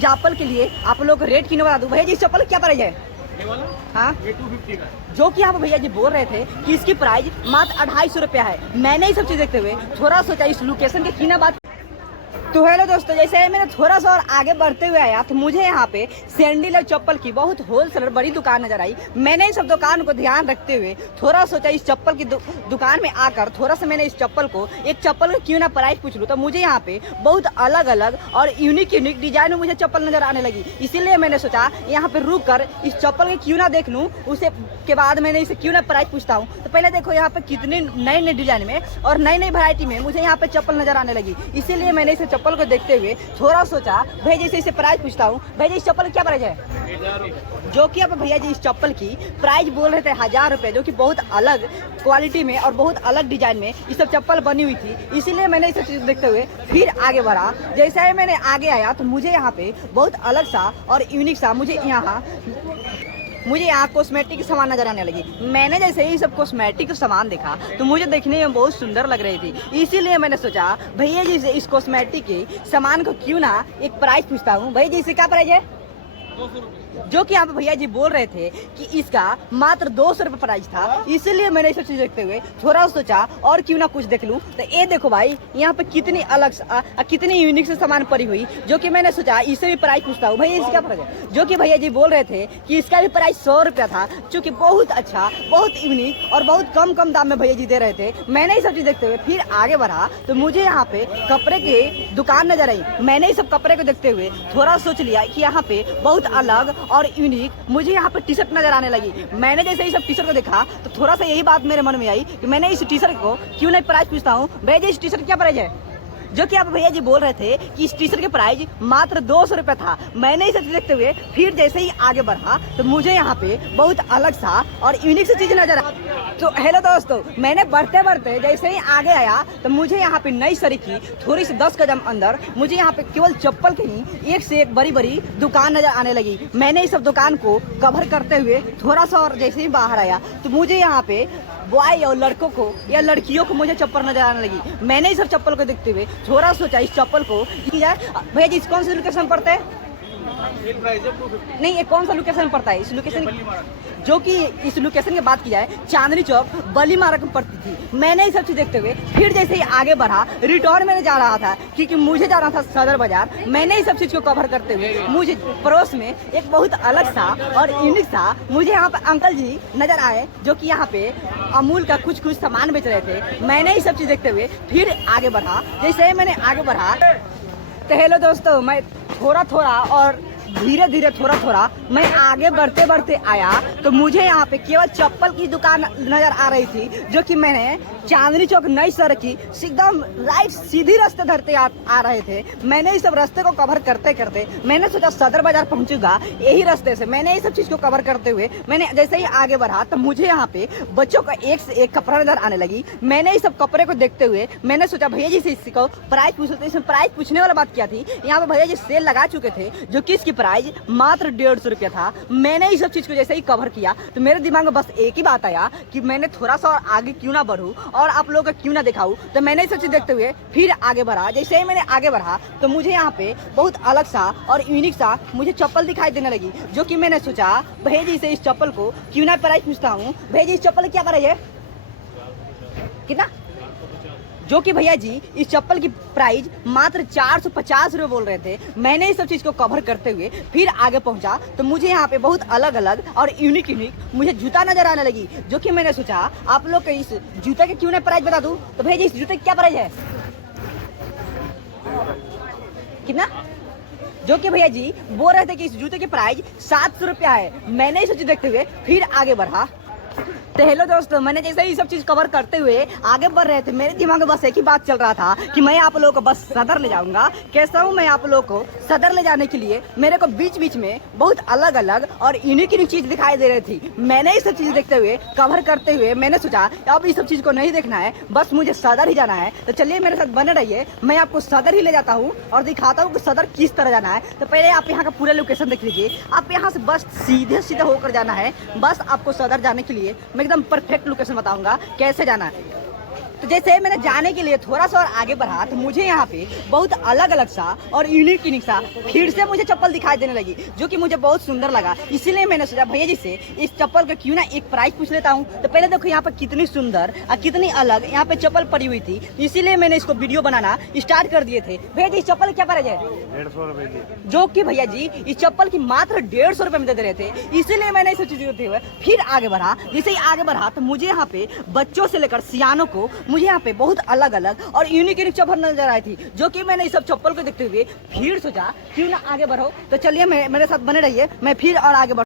Example के लिए आप लोग रेट की बता दूं। भैया जी इस चप्पल क्या प्राइस है? हाँ, ये 250 का है। जो कि यहाँ पे भैया जी बोल रहे थे कि इसकी प्राइस मात्र 250 रुपया है। मैंने ये सब चीज देखते हुए थोड़ा सोचा इस लोकेशन की ना बात। तो हेलो दोस्तों, जैसे मैंने थोड़ा सा और आगे बढ़ते हुए आया तो मुझे यहाँ पे सैंडल और चप्पल की बहुत होलसेलर बड़ी दुकान नजर आई। मैंने इस सब दुकान को ध्यान रखते हुए थोड़ा सोचा इस चप्पल की दुकान में आकर थोड़ा सा मैंने इस चप्पल को क्यों ना प्राइस पूछ लूँ। तो मुझे यहाँ पे बहुत अलग अलग और यूनिक डिजाइन में मुझे चप्पल नजर आने लगी। इसीलिए मैंने सोचा यहाँ पे रुक कर इस चप्पल के क्यों ना देख लूँ, उसे के बाद मैंने इसे क्यों ना प्राइस पूछता हूँ। तो पहले देखो यहाँ पे कितने नए नए डिजाइन में और नई नई वैरायटी में मुझे यहाँ पे चप्पल नजर आने लगी। इसीलिए मैंने इसे चप्पल को देखते हुए थोड़ा सोचा भैया जी से इसे प्राइस पूछता हूँ। भैया जी इस चप्पल क्या प्राइस है? 1000 रुपये। जो कि अब भैया जी इस चप्पल की प्राइस बोल रहे थे 1000 रुपये, जो कि बहुत अलग क्वालिटी में और बहुत अलग डिजाइन में ये सब चप्पल बनी हुई थी। इसीलिए मैंने इसे चीज देखते हुए फिर आगे बढ़ा। जैसा ही मैंने आगे आया तो मुझे यहाँ पे बहुत अलग सा और यूनिक सा मुझे यहाँ कॉस्मेटिक की सामान नजर आने लगी। मैंने जैसे ही सब कॉस्मेटिक सामान देखा तो मुझे देखने में बहुत सुंदर लग रही थी। इसीलिए मैंने सोचा भैया जी से इस कॉस्मेटिक के सामान को क्यों ना एक प्राइस पूछता हूँ। भैया जी इसका क्या प्राइस है? 200 रुपये। जो कि यहाँ पे भैया जी बोल रहे थे कि इसका मात्र 200 रुपये प्राइस था। इसीलिए मैंने इसे चीज देखते हुए थोड़ा सोचा और क्यों ना कुछ देख लूं। तो ये देखो भाई, यहाँ पे कितनी अलग कितनी यूनिक से सामान पड़ी हुई, जो कि मैंने सोचा इसे भी प्राइस पूछता हूँ। भैया इसका प्राइस है? जो कि भैया जी बोल रहे थे कि इसका भी प्राइस 100 रुपया था, जो कि बहुत अच्छा, बहुत यूनिक और बहुत कम दाम में भैया जी दे रहे थे। मैंने ये सब चीज देखते हुए फिर आगे बढ़ा तो मुझे यहाँ पे कपड़े की दुकान नजर आई। मैंने इस सब कपड़े को देखते हुए थोड़ा सोच लिया कि यहाँ पे बहुत अलग और यूनिक मुझे यहाँ पे टी शर्ट नजर आने लगी। मैंने जैसे ही सब टी शर्ट को देखा तो थोड़ा सा यही बात मेरे मन में आई कि मैंने इस टी शर्ट को क्यों नहीं प्राइस पूछता हूँ। भैया जी इस टी शर्ट क्या प्राइस है? जो कि आप भैया जी बोल रहे थे कि इस टी शर्ट के प्राइस मात्र 200 रुपये था। मैंने इसे देखते हुए फिर जैसे ही आगे बढ़ा तो मुझे यहाँ पे बहुत अलग सा और यूनिक सी चीज नजर आ। तो हेलो दोस्तों, मैंने बढ़ते बढ़ते जैसे ही आगे आया तो मुझे यहाँ पे नई सड़ी की थोड़ी सी 10 कदम अंदर मुझे यहाँ पे केवल चप्पल की ही एक से एक बड़ी बड़ी दुकान नजर आने लगी। मैंने इस सब दुकान को कवर करते हुए थोड़ा सा और जैसे ही बाहर आया तो मुझे यहाँ पे बॉय और लड़कों को या लड़कियों को मुझे चप्पल नजर आने लगी। मैंने इस सब चप्पल को देखते हुए थोड़ा सोचा इस चप्पल को भैया जी इस कौन सा लोकेशन पड़ता है? नहीं, ये कौन सा लोकेशन पड़ता है? इस लोकेशन जो कि इस लोकेशन की बात की जाए चांदनी चौक बली मार्ग में पड़ती थी। मैंने ये सब चीज देखते हुए फिर जैसे ही आगे बढ़ा रिटर्न मैंने जा रहा था क्योंकि मुझे जा रहा था सदर बाजार। मैंने ये सब चीज को कवर करते हुए मुझे पड़ोस में एक बहुत अलग सा और यूनिक सा मुझे यहाँ पे अंकल जी नजर आए, जो कि यहाँ पे अमूल का कुछ सामान बेच रहे थे। मैंने ये सब चीज देखते हुए फिर आगे बढ़ा। जैसे ही मैंने आगे बढ़ा तो हेलो दोस्तों, मैं थोड़ा और धीरे थोड़ा मैं आगे बढ़ते बढ़ते आया तो मुझे यहाँ पे केवल चप्पल की दुकान नजर आ रही थी, जो कि मैंने चांदनी चौक नई सड़क की एकदम राइट सीधी रास्ते धरते आ रहे थे। मैंने इस सब रास्ते को कवर करते करते मैंने सोचा सदर बाजार पहुंचूंगा यही रास्ते से। मैंने ये सब चीज को कवर करते हुए मैंने जैसे ही आगे बढ़ा तो मुझे यहाँ पे बच्चों का एक से एक कपड़ा नजर आने लगी। मैंने इस सब कपड़े को देखते हुए मैंने सोचा भैया जी से इसको प्राइस पूछते। इसमें प्राइस पूछने वाला बात क्या थी, यहाँ पे भैया जी सेल लगा चुके थे, जो कि इसकी प्राइस मात्र 150 रुपया था। मैंने इस सब चीज को जैसे ही कवर किया तो मेरे दिमाग में बस एक ही बात आया कि मैंने थोड़ा सा और आगे क्यों ना बढ़ूं और आप लोगों को क्यों ना दिखाऊं। तो मैंने इस सब चीज देखते हुए फिर आगे बढ़ा। जैसे ही मैंने आगे बढ़ा तो मुझे यहाँ पे बहुत अलग सा और यूनिक सा मुझे चप्पल दिखाई देने लगी, जो कि मैंने सोचा भैया जी से इस चप्पल को क्यों ना प्राइस पूछता हूँ। भैया जी इस चप्पल क्या प्राइस है? कितना? जो कि भैया जी इस चप्पल की प्राइस मात्र 450 रुपये बोल रहे थे। मैंने इस सब चीज को कवर करते हुए फिर आगे पहुंचा तो मुझे यहाँ पे बहुत अलग अलग और यूनिक मुझे जूता नजर आने लगी, जो कि मैंने सोचा आप लोग के इस जूते के क्यों ना प्राइस बता दूं। तो भैया जी इस जूते की क्या प्राइस है? कितना? जो कि भैया जी बोल रहे थे कि इस जूते की प्राइस 700 रुपया है। मैंने इस चीज देखते हुए फिर आगे बढ़ा। तो हेलो दोस्तों, मैंने जैसे ही सब चीज कवर करते हुए आगे बढ़ रहे थे मेरे दिमाग में बस एक ही बात चल रहा था कि मैं आप लोगों को बस सदर ले जाऊंगा। कैसा हूँ मैं आप लोगों को सदर ले जाने के लिए मेरे को बीच बीच में बहुत अलग अलग और यूनिक चीज दिखाई दे रही थी। मैंने ये सब चीज देखते हुए कवर करते हुए मैंने सोचा अब इस सब चीज को नहीं देखना है, बस मुझे सदर ही जाना है। तो चलिए मेरे साथ बने रहिए, मैं आपको सदर ही ले जाता हूँ और दिखाता हूँ कि सदर किस तरह जाना है। तो पहले आप यहाँ का पूरा लोकेशन देख लीजिए। आप यहाँ से बस सीधे सीधे होकर जाना है। बस आपको सदर जाने के लिए मैं एकदम परफेक्ट लोकेशन बताऊंगा कैसे जाना है। तो जैसे मैंने जाने के लिए थोड़ा सा और आगे बढ़ा तो मुझे यहाँ पे बहुत अलग अलग सा और यूनिक सा फिर से मुझे चप्पल दिखाई देने लगी, जो कि मुझे बहुत सुंदर लगा। इसीलिए मैंने सोचा भैया जी से इस चप्पल का क्यों ना एक प्राइस पूछ लेता हूँ। तो पहले देखो यहाँ पे कितनी सुंदर और कितनी अलग यहाँ पे चप्पल पड़ी हुई थी, इसीलिए मैंने इसको वीडियो बनाना स्टार्ट कर दिए थे। भैया जी इस चप्पल की क्या प्राइस है? 150 रुपए की। जो कि भैया जी इस चप्पल की मात्र 150 रुपए में दे रहे थे, इसीलिए मैंने इसे चीज होते हुए फिर आगे बढ़ा। जैसे ही आगे बढ़ा तो मुझे यहाँ पे बच्चों से लेकर सियानों को मुझे यहाँ पे बहुत अलग अलग और यूनिक चप्पल नजर आई थी, जो कि मैंने इस सब चप्पल को देखते हुए फिर सोचा क्यों ना आगे बढ़ो। तो चलिए मेरे साथ बने रहिए, मैं फिर और आगे बढ़